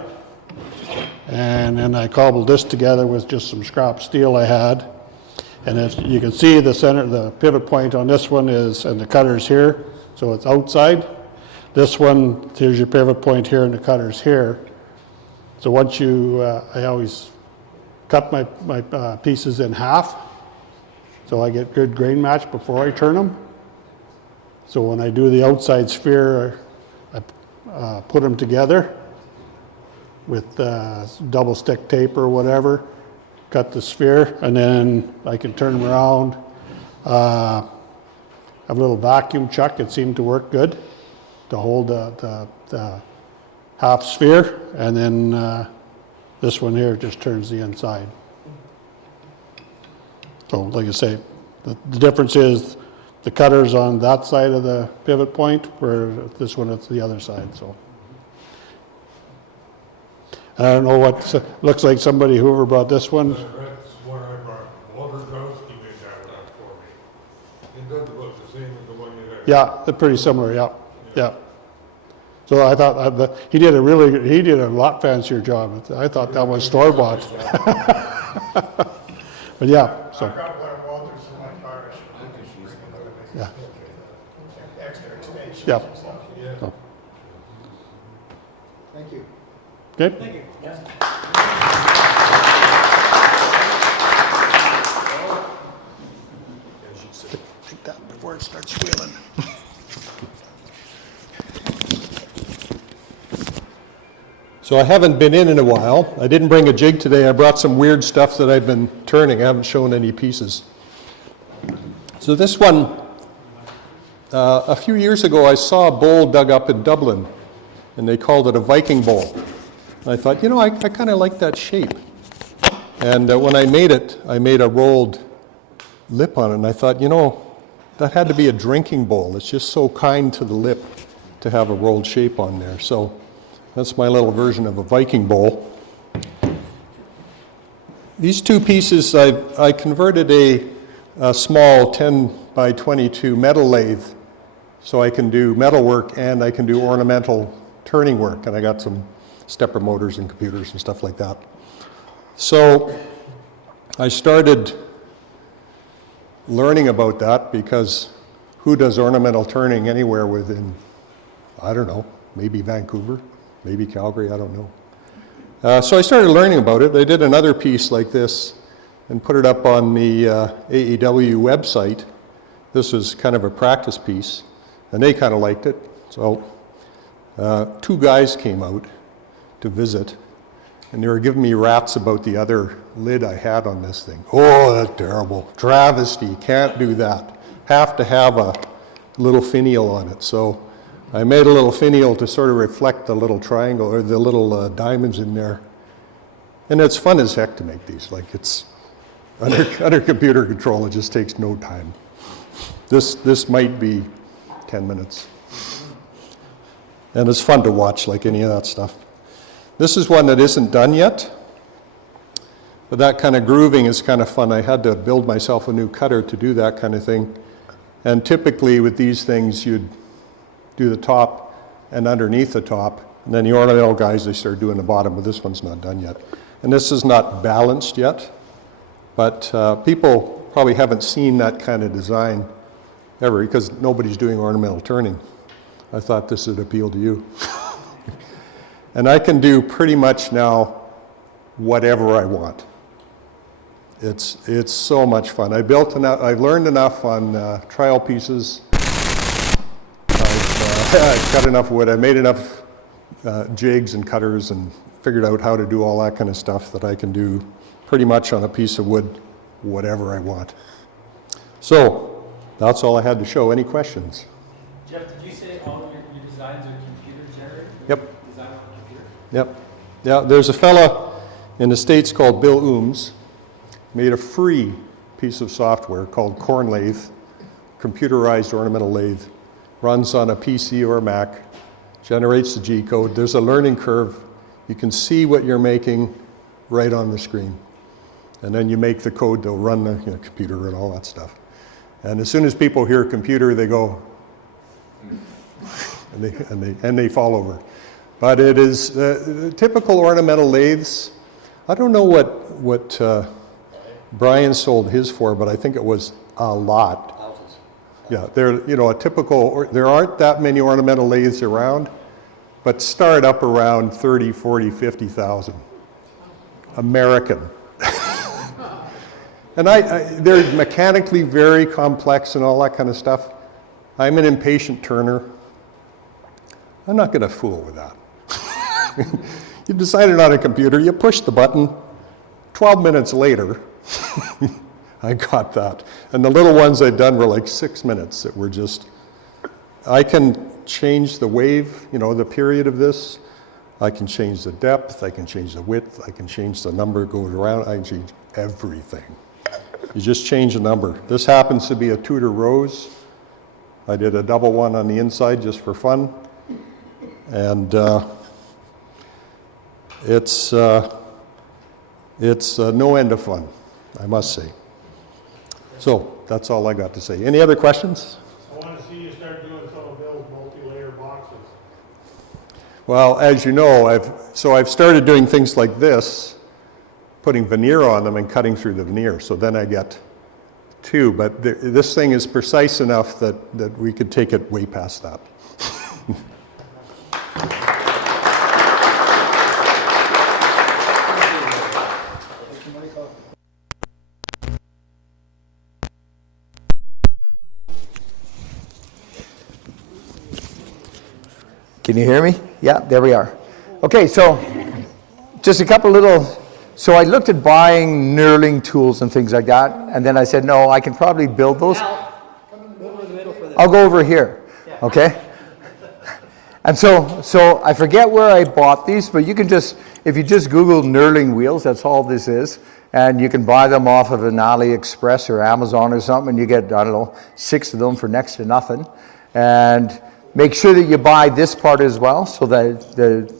and then I cobbled this together with just some scrap steel I had. And as you can see, the center, the pivot point on this one is, and the cutter's here, so it's outside. This one, here's your pivot point here, and the cutter's here. So once you, I always cut my pieces in half, so I get good grain match before I turn them. So when I do the outside sphere, I put them together with double stick tape or whatever, cut the sphere, and then I can turn them around. I have a little vacuum chuck. It seemed to work good to hold the half sphere, and then this one here just turns the inside. So like I say, the difference is the cutter's on that side of the pivot point, where this one is the other side. So I don't know what, looks like somebody, whoever brought this one. That's what I brought. Walter Drowski made that one for me. It doesn't look the same as the one you got. Yeah, they're pretty similar, yeah, yeah. So I thought, he did a lot fancier job. I thought that was store-bought. But yeah, so. I got one of Walter's in my car. Yeah. Extra extensions Yeah. and stuff. Yeah. So. Thank you. Okay? Thank you. Take that before it starts squealing. So I haven't been in a while. I didn't bring a jig today. I brought some weird stuff that I've been turning. I haven't shown any pieces. So this one, a few years ago, I saw a bowl dug up in Dublin, and they called it a Viking bowl. And I thought, you know, I kind of like that shape. And when I made it, I made a rolled lip on it, and I thought, you know, that had to be a drinking bowl. It's just so kind to the lip to have a rolled shape on there. So that's my little version of a Viking bowl. These two pieces, I converted a small 10 by 22 metal lathe, so I can do metal work and I can do ornamental turning work, and I got some stepper motors and computers and stuff like that. So I started learning about that, because who does ornamental turning anywhere within, I don't know, maybe Vancouver, maybe Calgary, I don't know. So I started learning about it. I did another piece like this and put it up on the AEW website. This was kind of a practice piece, and they kind of liked it. So two guys came out to visit, and they were giving me rats about the other lid I had on this thing. Oh, that's terrible. Travesty, can't do that. Have to have a little finial on it. So I made a little finial to sort of reflect the little triangle, or the little diamonds in there. And it's fun as heck to make these. Like, it's under computer control, it just takes no time. This might be 10 minutes. And it's fun to watch, like any of that stuff. This is one that isn't done yet, but that kind of grooving is kind of fun. I had to build myself a new cutter to do that kind of thing. And typically with these things, you'd do the top and underneath the top, and then the ornamental guys, they start doing the bottom, but this one's not done yet. And this is not balanced yet, but people probably haven't seen that kind of design ever, because nobody's doing ornamental turning. I thought this would appeal to you. And I can do pretty much now whatever I want. It's so much fun. I've learned enough on trial pieces. I've cut enough wood. I made enough jigs and cutters, and figured out how to do all that kind of stuff that I can do pretty much on a piece of wood whatever I want. So that's all I had to show. Any questions? Jeff, did you say all of your designs are computer generated? Yep. Design on a computer? Yep. Yeah, there's a fella in the States called Bill Ooms, made a free piece of software called Corn Lathe, computerized ornamental lathe, runs on a PC or a Mac, generates the G code. There's a learning curve. You can see what you're making right on the screen. And then you make the code, they'll run the computer and all that stuff. And as soon as people hear computer, they go, and they fall over. But it is typical ornamental lathes. I don't know what Brian sold his for, but I think it was a lot. Yeah, they're, a typical, there aren't that many ornamental lathes around, but start up around 30, 40, 50,000. American. And they're mechanically very complex and all that kind of stuff. I'm an impatient turner. I'm not going to fool with that. You decided on a computer, you push the button, 12 minutes later, I got that. And the little ones I've done were like 6 minutes that were just, I can change the wave, the period of this. I can change the depth, I can change the width, I can change the number it goes around, I can change everything. You just change the number. This happens to be a Tudor rose. I did a double one on the inside just for fun. And it's no end of fun, I must say. So that's all I got to say. Any other questions? I want to see you start doing some of Bill's multi-layer boxes. Well, as you know, I've started doing things like this, putting veneer on them and cutting through the veneer. So then I get two, but this thing is precise enough that we could take it way past that. Can you hear me? Yeah, there we are. Okay, so just a couple so I looked at buying knurling tools and things like that, and then I said, no, I can probably build those. I'll go over here, okay? And so I forget where I bought these, but you can if you just Google knurling wheels, that's all this is, and you can buy them off of an AliExpress or Amazon or something, and you get, I don't know, 6 of them for next to nothing. And make sure that you buy this part as well, so that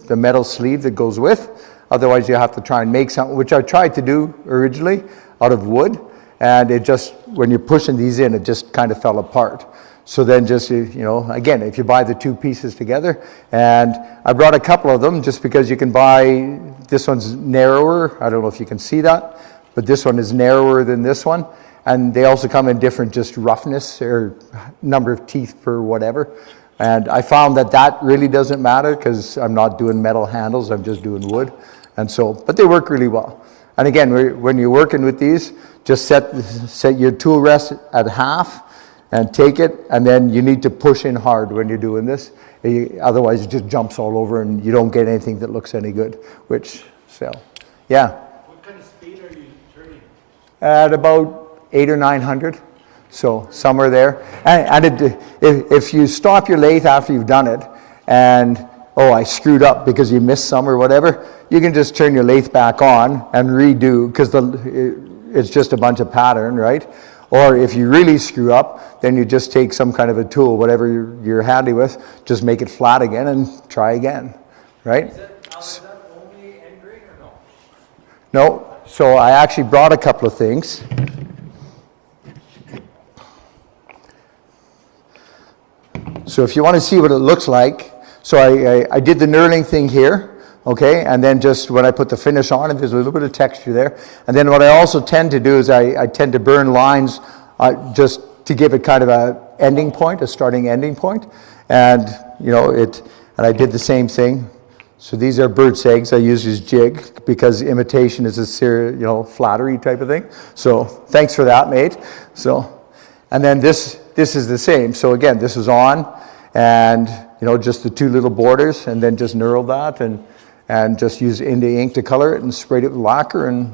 the metal sleeve that goes with. Otherwise, you have to try and make something, which I tried to do originally out of wood, and it just, when you're pushing these in, it just kind of fell apart. So then just, again, if you buy the two pieces together, and I brought a couple of them just because you can buy, this one's narrower, I don't know if you can see that, but this one is narrower than this one, and they also come in different just roughness or number of teeth per whatever. And I found that really doesn't matter because I'm not doing metal handles, I'm just doing wood. And so, but they work really well. And again, when you're working with these, just set your tool rest at half and take it, and then you need to push in hard when you're doing this. Otherwise it just jumps all over and you don't get anything that looks any good, yeah. What kind of speed are you turning? At about 800 or 900. So somewhere there. And if you stop your lathe after you've done it and, I screwed up because you missed some or whatever, you can just turn your lathe back on and redo, because it's just a bunch of pattern, right? Or if you really screw up, then you just take some kind of a tool, whatever you're handy with, just make it flat again and try again, right? Is that only end grain or no? No. So I actually brought a couple of things. So if you want to see what it looks like, so I did the knurling thing here, okay, and then just when I put the finish on it, there's a little bit of texture there. And then what I also tend to do is I tend to burn lines just to give it kind of a ending point, a starting ending point. And, and I did the same thing. So these are bird's eggs I use as jig because imitation is a flattery type of thing. So thanks for that, mate. So, and then this is the same. So again, this is on, and just the two little borders, and then just knurl that, and just use India ink to color it, and sprayed it with lacquer, and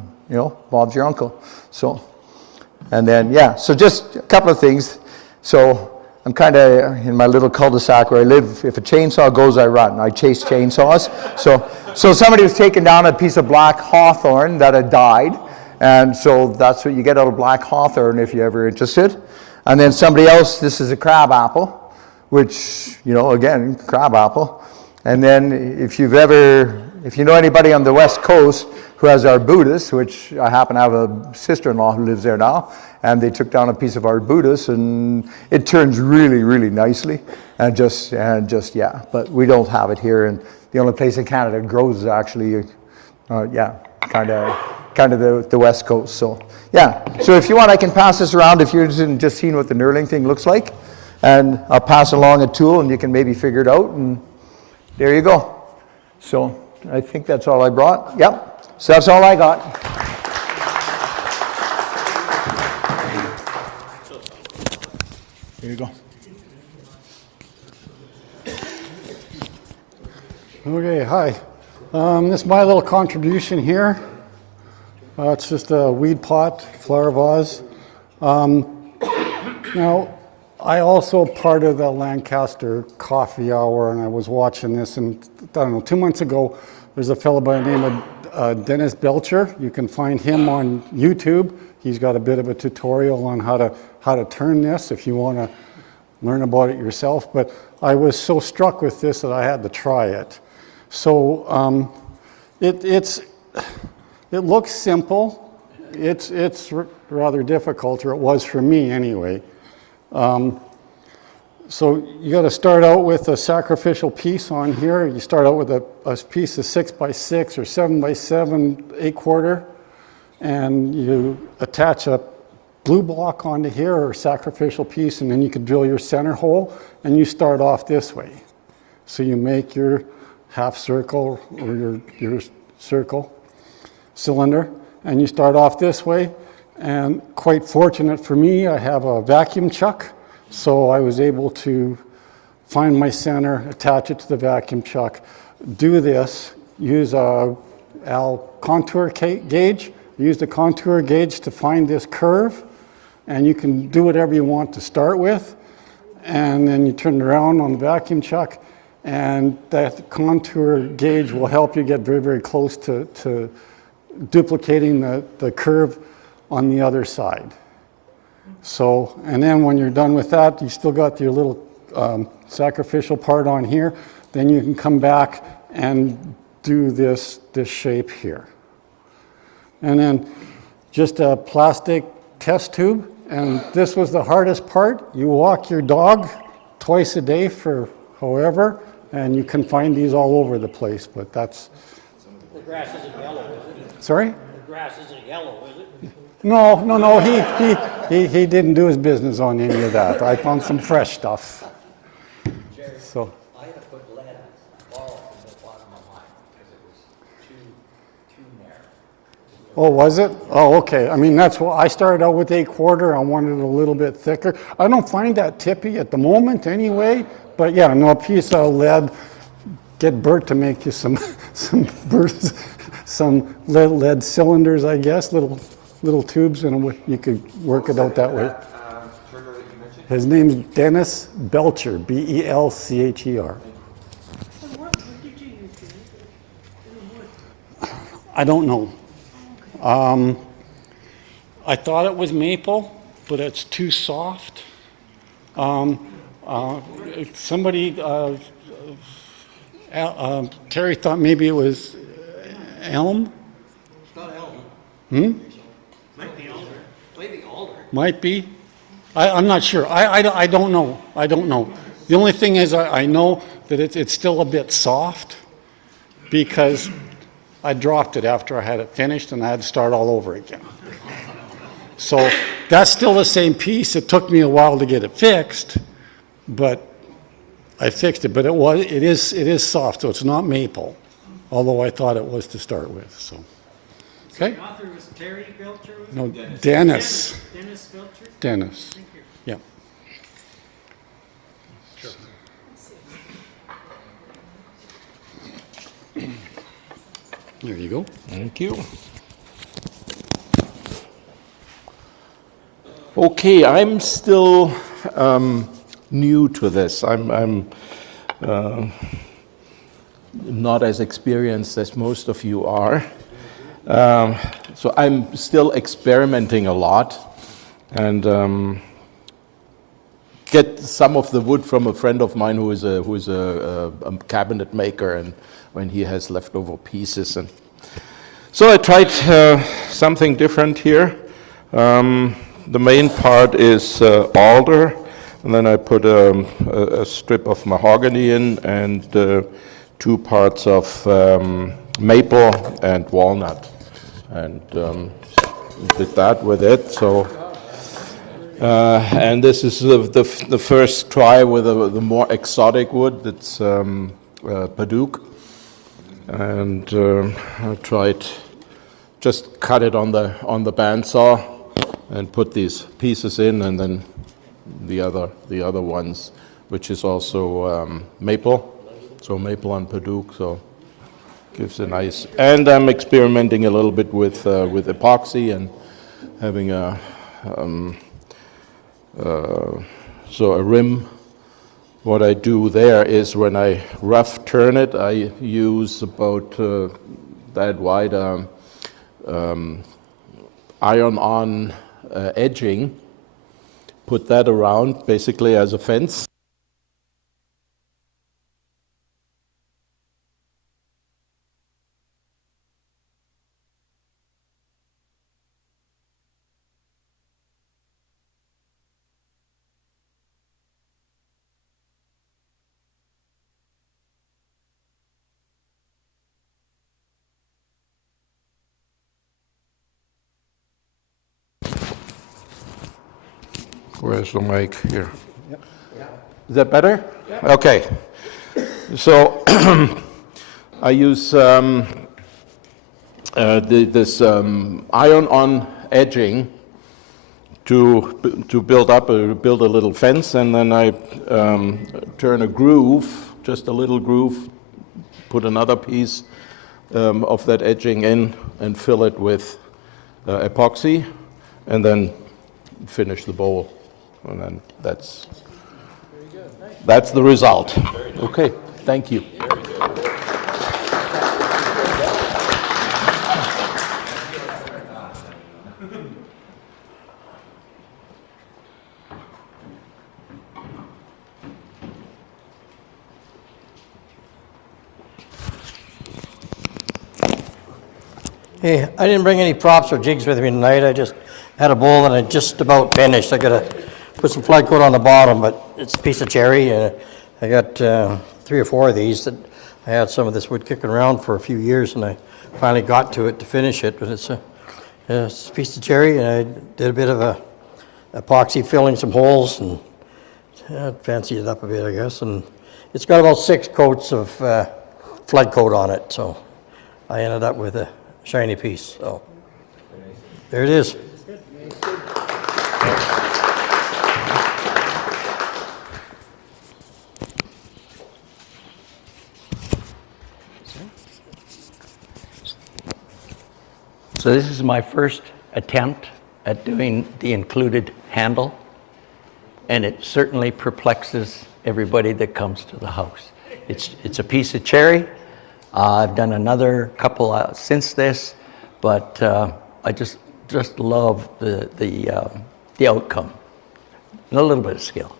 Bob's your uncle. So And then, yeah, so just a couple of things. So I'm kind of in my little cul-de-sac where I live. If a chainsaw goes, I run. I chase chainsaws. So somebody was taking down a piece of black hawthorn that had died. And so that's what you get out of black hawthorn if you're ever interested. And then somebody else, this is a crab apple, which, you know, again, crab apple. And then if you know anybody on the West Coast who has arbutus, which I happen to have a sister-in-law who lives there now, and they took down a piece of arbutus, and it turns really, really nicely, and just yeah. But we don't have it here, and the only place in Canada it grows is actually, yeah, kind of the West Coast. So yeah. So if you want, I can pass this around if you're just seeing what the knurling thing looks like, and I'll pass along a tool, and you can maybe figure it out, and there you go. So I think that's all I brought. Yep. So that's all I got. There you go. Okay, hi. This is my little contribution here. It's just a weed pot, flower vase. Now, I also part of the Lancaster coffee hour, and I was watching this, and I don't know, 2 months ago, there's a fellow by the name of Dennis Belcher. You can find him on YouTube. He's got a bit of a tutorial on how to turn this if you want to learn about it yourself. But I was so struck with this that I had to try it. So it looks simple. It's rather difficult, or it was for me anyway. So you got to start out with a sacrificial piece on here. You start out with a piece of 6x6 or 7x7 8/4, and you attach a blue block onto here, or a sacrificial piece, and then you can drill your center hole, and you start off this way. So you make your half circle or your circle cylinder, and you start off this way. And quite fortunate for me, I have a vacuum chuck. So I was able to find my center, attach it to the vacuum chuck, do this, use a contour gauge, use the contour gauge to find this curve, and you can do whatever you want to start with, and then you turn it around on the vacuum chuck, and that contour gauge will help you get very, very close to duplicating the curve on the other side. So, and then when you're done with that, you still got your little sacrificial part on here. Then you can come back and do this shape here. And then just a plastic test tube. And this was the hardest part. You walk your dog twice a day for however, and you can find these all over the place, but that's... The grass isn't yellow, is it? Sorry? The grass isn't yellow, is it? No, he didn't do his business on any of that. I found some fresh stuff. So. I had to put lead ball in the bottom of mine because it was too narrow. Oh, was it? Oh, okay. I mean, that's what I started out with 8/4. I wanted it a little bit thicker. I don't find that tippy at the moment anyway, but yeah, no, a piece of lead, get Bert to make you some lead cylinders, I guess, little tubes, and you could work it out that way. His name's Dennis Belcher, Belcher. I don't know. I thought it was maple, but it's too soft. Somebody, Terry thought maybe it was elm. It's not elm. Hmm? Might be alder. Maybe alder. Might be. I'm not sure. I don't know. I don't know. The only thing is I know that it's still a bit soft because I dropped it after I had it finished and I had to start all over again. So that's still the same piece. It took me a while to get it fixed, but I fixed it. But it is soft, so it's not maple, although I thought it was to start with. So. Okay. The author was Terry Belcher? No, Dennis. Dennis Belcher? Dennis. Thank you. Yeah. There you go. Thank you. Okay, I'm still new to this. I'm not as experienced as most of you are. So I'm still experimenting a lot, and get some of the wood from a friend of mine who is a cabinet maker, and when he has leftover pieces. And so I tried something different here. The main part is alder, and then I put a strip of mahogany in, and 2 parts of maple and walnut, and did that with it. So, and this is the first try with the more exotic wood. It's Paduke, and I tried just cut it on the bandsaw and put these pieces in, and then the other ones, which is also maple. So maple and Paduke, so gives a nice. And I'm experimenting a little bit with epoxy and having a rim. What I do there is when I rough turn it, I use about that wide iron-on edging, put that around basically as a fence. Where's the mic here? Yep. Is that better? Yep. Okay. So I use this iron-on edging to build a little fence, and then I turn a groove, just a little groove, put another piece of that edging in, and fill it with epoxy, and then finish the bowl. And then that's the result. Okay, thank you. Hey, I didn't bring any props or jigs with me tonight. I just had a bowl and I just about finished. I gotta put some flood coat on the bottom, but it's a piece of cherry. I got 3 or 4 of these that I had some of this wood kicking around for a few years, and I finally got to it to finish it. But it's a piece of cherry, and I did a bit of a epoxy filling some holes and fancied it up a bit, I guess. And it's got about 6 coats of flood coat on it, so I ended up with a shiny piece. So there it is. So this is my first attempt at doing the included handle, and it certainly perplexes everybody that comes to the house. It's a piece of cherry. I've done another couple since this, but I just love the outcome and a little bit of skill.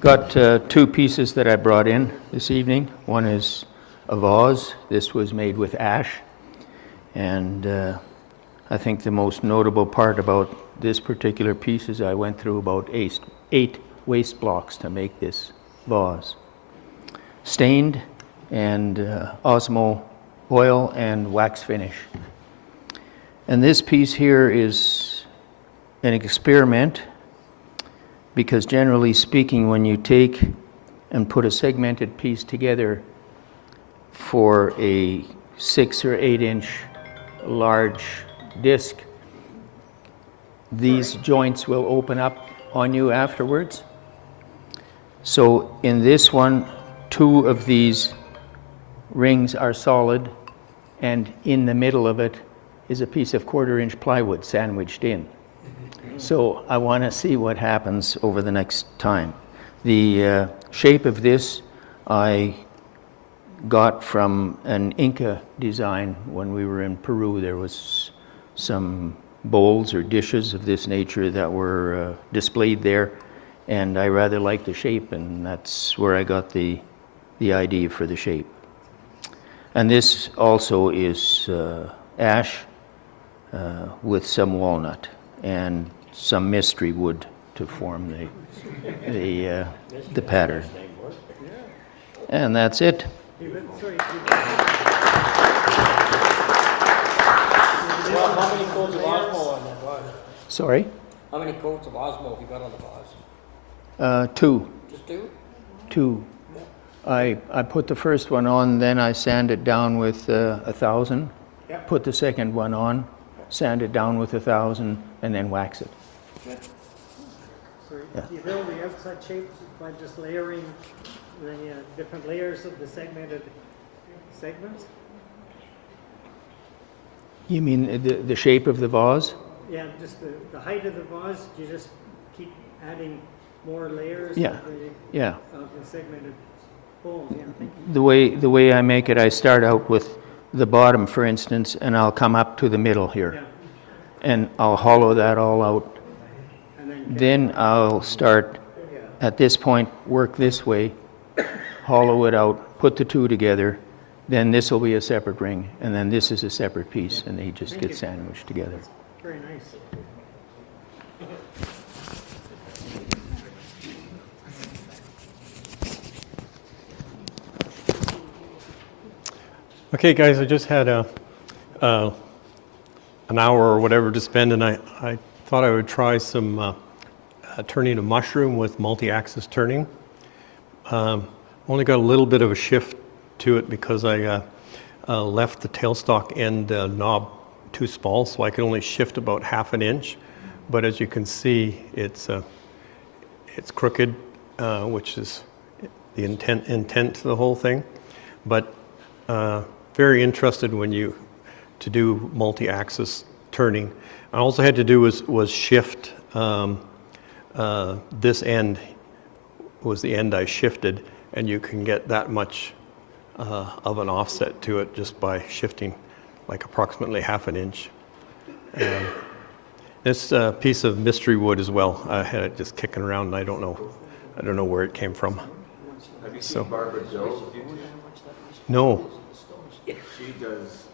Got 2 pieces that I brought in this evening. One is a vase. This was made with ash. And I think the most notable part about this particular piece is I went through about 8 waste blocks to make this vase. stained and Osmo oil and wax finish. And this piece here is an experiment, because generally speaking, when you take and put a segmented piece together for a 6 or 8 inch large disc, these joints will open up on you afterwards. So in this one, 2 of these rings are solid, and in the middle of it is a piece of 1/4 inch plywood sandwiched in. So I want to see what happens over the next time. The shape of this I got from an Inca design when we were in Peru. There was some bowls or dishes of this nature that were displayed there, and I rather liked the shape, and that's where I got the idea for the shape. And this also is ash with some walnut and some mystery wood to form the pattern. And that's it. Well, how many coats of Osmo on that vase? Sorry? How many coats of Osmo have you got on the vase? 2. Just 2? 2. I put the first one on, then I sand it down with 1,000. Yep. Put the second one on, sand it down with 1,000, and then wax it. So Yeah. you build the outside shape by just layering the different layers of the segmented segments? You mean the shape of the vase? Yeah, just the height of the vase, you just keep adding more layers Yeah. Yeah. of the segmented bowls, yeah, thank you. The way I make it, I start out with the bottom, for instance, and I'll come up to the middle here. Yeah. And I'll hollow that all out. And Then I'll start, at this point, work this way, hollow it out, put the 2 together, then this will be a separate ring, and then this is a separate piece, and they just get sandwiched together. Very nice. Okay, guys, I just had an hour or whatever to spend, and I thought I would try some turning a mushroom with multi-axis turning. Only got a little bit of a shift to it because I left the tailstock end knob too small, so I could only shift about 1/2 inch. But as you can see, it's crooked, which is the intent to the whole thing. But very interested to do multi-axis turning. I also had to do was shift this end was the end I shifted, and you can get that much of an offset to it just by shifting like approximately 1/2 inch. This piece of mystery wood as well. I had it just kicking around, and I don't know where it came from. Have you seen Barbara Dill? No. She does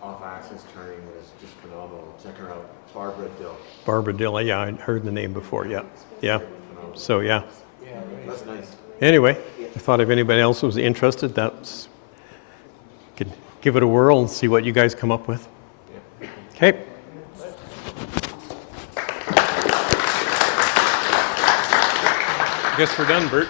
off-axis turning that is just phenomenal. Check her out, Barbara Dill. Barbara Dill, yeah, I heard the name before, yeah. Yeah, so yeah. That's nice. Anyway, I thought if anybody else was interested, could give it a whirl and see what you guys come up with. Okay. I guess we're done, Bert.